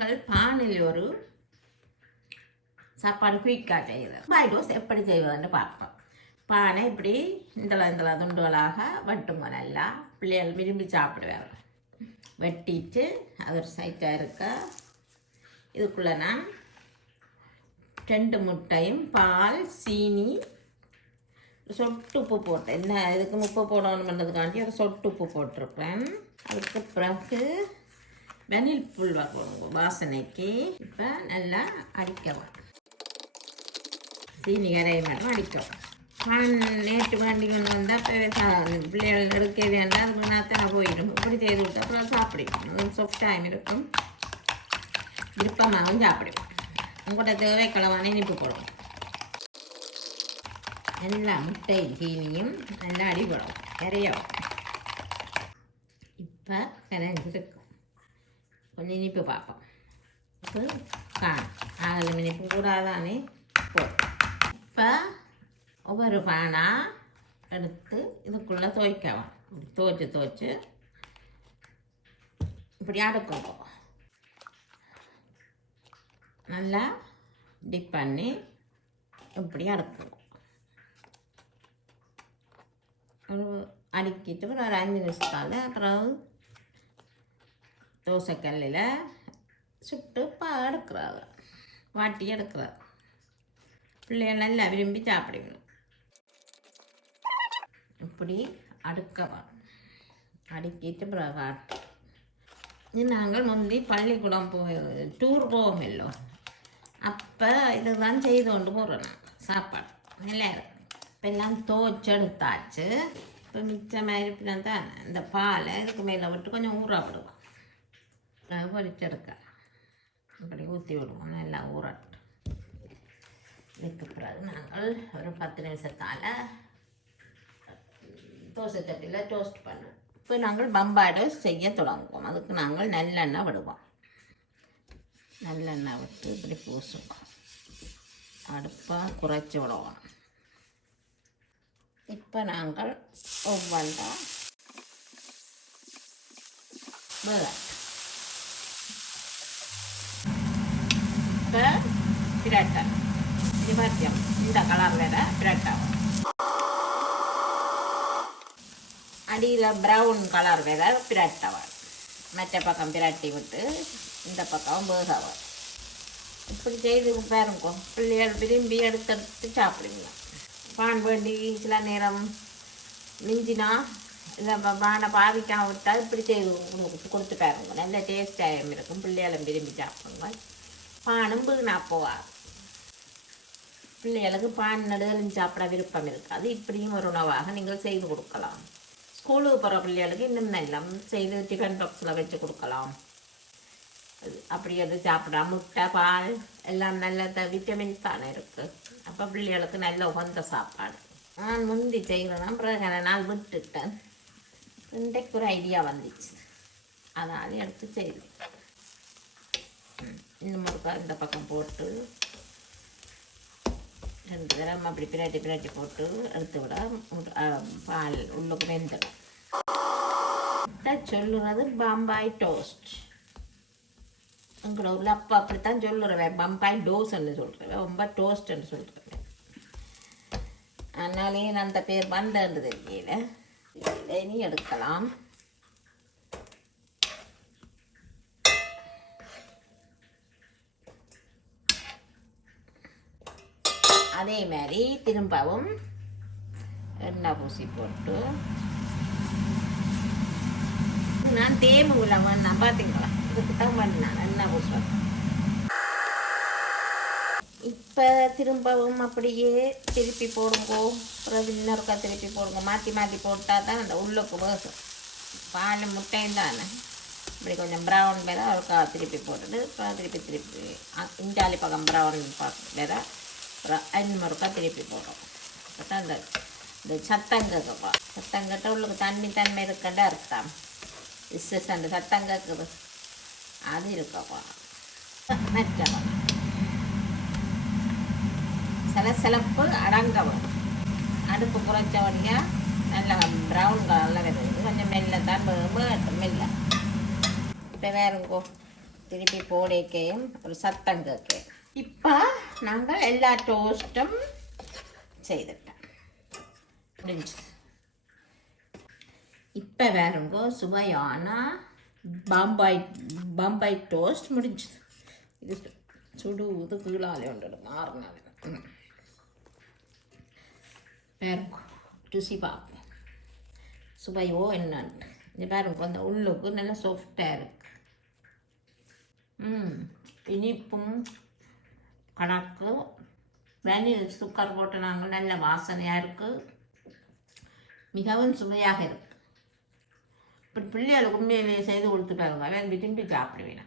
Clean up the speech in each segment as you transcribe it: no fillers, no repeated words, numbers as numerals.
நாங்கள் பானில் ஒரு சாப்பாடு குயிக்காக செய்கிறோம். பாய்டோஸ் எப்படி செய்வதுன்னு பார்ப்போம். பானை இப்படி இந்த துண்டுகளாக வெட்டுங்க. நல்லா பிள்ளைகள் விரும்பி சாப்பிடுவாங்க. வெட்டிட்டு அது ஒரு சைட்டாக இருக்க இதுக்குள்ளே நான் 2 முட்டையும் பால் சீனி சொட்டு உப்பு போட்டேன். என்ன இதுக்கு உப்பு போடணுன்றதுக்காண்டி ஒரு சொட்டு உப்பு போட்டிருப்பேன். அதுக்கு பிறகு வெனில் புல்வா போடுங்க வாசனைக்கு. இப்போ நல்லா அடிக்கலாம். சீனி கரையை மட்டும் அடிக்கும். நேற்று வண்டி கொண்டு வந்தால் பிள்ளைகள் எடுக்க வேண்டாம். அதுக்கு நாத்தனை போயிடும். இப்படி செய்து விட்டு அப்புறம் சாப்பிடுவோம். சொஃப்ட் டைம் இருக்கும். விருப்பமாகவும் சாப்பிடுவோம். உங்கள்கிட்ட தேவைக்கிழமான இனிப்பு போடுவோம். நல்லா முட்டை சீனியும் நல்லா அடிபடும். கரையும் இப்போ கரைஞ்சிருக்கும். கொஞ்சம் இனிப்பு பார்ப்போம். இப்போ காணும் இனிப்பு கூடாதானே போதும். இப்போ ஒவ்வொரு பானா எடுத்து இதுக்குள்ளே துவைக்கலாம். துவைச்சு இப்படி அடுக்கும். நல்லா டிப் பண்ணி இப்படி அடுக்கும். ஒரு அடுக்கிட்டு ஒரு 5 நிமிஷத்தால் அப்புறம் தோசைக்கல்லில் சுட்டு எடுக்கிறாங்க. வாட்டி எடுக்கிறாங்க. பிள்ளைகள் நல்லா விரும்பி சாப்பிடுவோம். இப்படி அடுக்கவா அடுக்கிட்டு பிறகு நாங்கள் முந்தி பள்ளிக்கூடம் டூர் போவோம் இல்லை. அப்போ இதுதான் செய்து கொண்டு போகிறோம். நாங்கள் சாப்பாடு நல்லா இருக்கும். இப்போ எல்லாம் துவைச்செடுத்தாச்சு. இப்போ மிச்சமாக இருப்பினா தான் இந்த பாலை இதுக்கு மேலே விட்டு கொஞ்சம் ஊறப்படுவோம். பொரிச்செடுக்க இப்படி ஊற்றி விடுவோம். நல்லா ஊறட்டும். இதுக்கு பிறகு நாங்கள் ஒரு 10 நிமிஷத்தால் தோசை தட்டில் டோஸ்ட் பண்ணுவோம். இப்போ நாங்கள் பம்பாய்டோ செய்ய தொடங்குவோம். அதுக்கு நாங்கள் நல்லெண்ணெய் விடுவோம். நல்லெண்ணெய் விட்டு இப்படி பூசுவோம். அடுப்பாக குறைச்சி விடுவோம். இப்போ நாங்கள் ஒவ்வொன்றா இப்போ பிரட்டை மத்தியம் இந்த கலர் வேற பிரட்டாகும். அடியில் ப்ரௌன் கலர் வேற பிரட்டவன். மற்ற பக்கம் பிரட்டி விட்டு இந்த பக்கம் வேகவன். இப்படி செய்து பாருங்க. பிள்ளைகள் விரும்பி எடுத்து சாப்பிடுங்க. பான் வேண்டி சில நேரம் மிஞ்சினா இல்லை பானை பாவிக்காம விட்டால் இப்படி செய்து கொடுத்து பாருங்க. நல்ல டேஸ்டாகவும் இருக்கும். பிள்ளைகளும் விரும்பி சாப்பிடுங்க. பானும் வீணா போவாது. பிள்ளைகளுக்கு பான் நடுவில் சாப்பிட விருப்பம் இருக்காது. இப்படியும் ஒரு உணவாக நீங்கள் செய்து கொடுக்கலாம். ஸ்கூலுக்கு போகிற பிள்ளைகளுக்கு இன்னும் நல்லா செய்து டிஃபன் பாக்ஸில் வச்சு கொடுக்கலாம். அப்படி அது சாப்பிடா முட்டை பால் எல்லாம் நல்ல விட்டமின்ஸ் தானே இருக்குது. அப்போ பிள்ளைகளுக்கு நல்ல உகந்த சாப்பாடு. நான் முந்தி செய்கிறேன்னா பிறகு நாள் விட்டுட்டேன். இன்றைக்கு ஒரு ஐடியா வந்துச்சு. அதனால எடுத்து செய்வேன். இன்னும் ஒரு இந்த பக்கம் போட்டு 2 தரம் அப்படி பிரட்டி போட்டு எடுத்து விட பால் உள்ளுக்கு வெந்துடும். சொல்லுறது பம்பாய் டோஸ்ட். உங்களோட உள்ள அப்பா அப்படித்தான் சொல்லுறவேன். பம்பாய் டோஸ்ன்னு சொல்கிறேன். ரொம்ப டோஸ்ட்ன்னு சொல்கிறேன். அதனாலே அந்த பேர் வந்தது தெரியல. இனி எடுக்கலாம். அதே மாதிரி திரும்பவும் எண்ணெய் பூசி போட்டு நான் தேமுல வேணாம். பார்த்தீங்களா? இதுக்கு தான் பண்ணேன் எண்ணெய் பூசுவேன். இப்போ திரும்பவும் அப்படியே திருப்பி போடுங்கோ. அப்புறம் இன்னொருக்கா திருப்பி போடுங்க. மாற்றி போட்டால் தான் அந்த உள்ளுக்கு வேகும். பால் முட்டையும் தானே. இப்படி கொஞ்சம் ப்ரௌன் வேற ஒருக்கா திருப்பி போட்டுட்டு அப்புறம் திருப்பி இஞ்சாலி பக்கம் ப்ரௌன் வேற அப்புறம் இன்னொருக்கா திருப்பி போடுறோம். அப்போ தான் இந்த சத்தங்கப்பா சத்தங்கட்ட உள்ளுக்கு தன்மை இருக்கண்ட அர்த்தம். அந்த சத்தங்கக்குது அது இருக்கப்பா. மெச்சப்பா சிலப்பு அடங்கவும். அடுப்பு குறைச்சபடியாக நல்லா ப்ரௌன் கலரில் வருது. கொஞ்சம் மெல்ல தான் மெல்ல இப்போ வேறுங்கோ திருப்பி போடைக்கையும் ஒரு சத்தம் கேட்க. இப்போ நாங்கள் எல்லா டோஸ்ட்டும் செய்துட்டோம், முடிஞ்சு. இப்போ வேறுங்கோ சுவையான பம்பாய் டோஸ்ட் முடிஞ்சுது. இது சுடுவது கீழாலே உண்டு மாறினால வேறுங்கோ ருசி பார்ப்போம் சுவையோ என்னன்ட்டு. இந்த பாருங்க அந்த உள்ளுக்கு நல்லா சாஃப்டாக இருக்கு. இனிப்பும் கணக்கு வெனில் சுக்கர் போட்டு நாங்கள் நல்ல வாசனையாக இருக்குது, மிகவும் சுவையாக இருக்குது. இப்படி பிள்ளைகளுக்கு உண்மையிலேயே செய்து கொடுத்து பாருங்க, விரும்பி திரும்பி சாப்பிடுவேன்.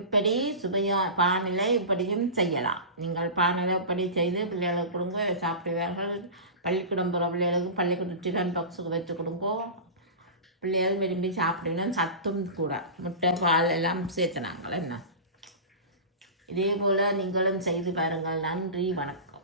இப்படி சுவையாக பானிலை இப்படியும் செய்யலாம். நீங்கள் பானிலை இப்படி செய்து பிள்ளைகளுக்கு கொடுங்க, சாப்பிடுவார்கள். பள்ளிக்கூடம் போகிற பிள்ளைகளுக்கு பள்ளிக்கூடம் டிஃபன் பாக்ஸுக்கு வச்சு கொடுங்கோ, பிள்ளைகள் விரும்பி சாப்பிடுவேன். சத்தும் கூட முட்டை பால் எல்லாம் சேர்த்துனாங்கள் என்ன. இதே போல் நீங்களும் செய்து பாருங்கள். நன்றி, வணக்கம்.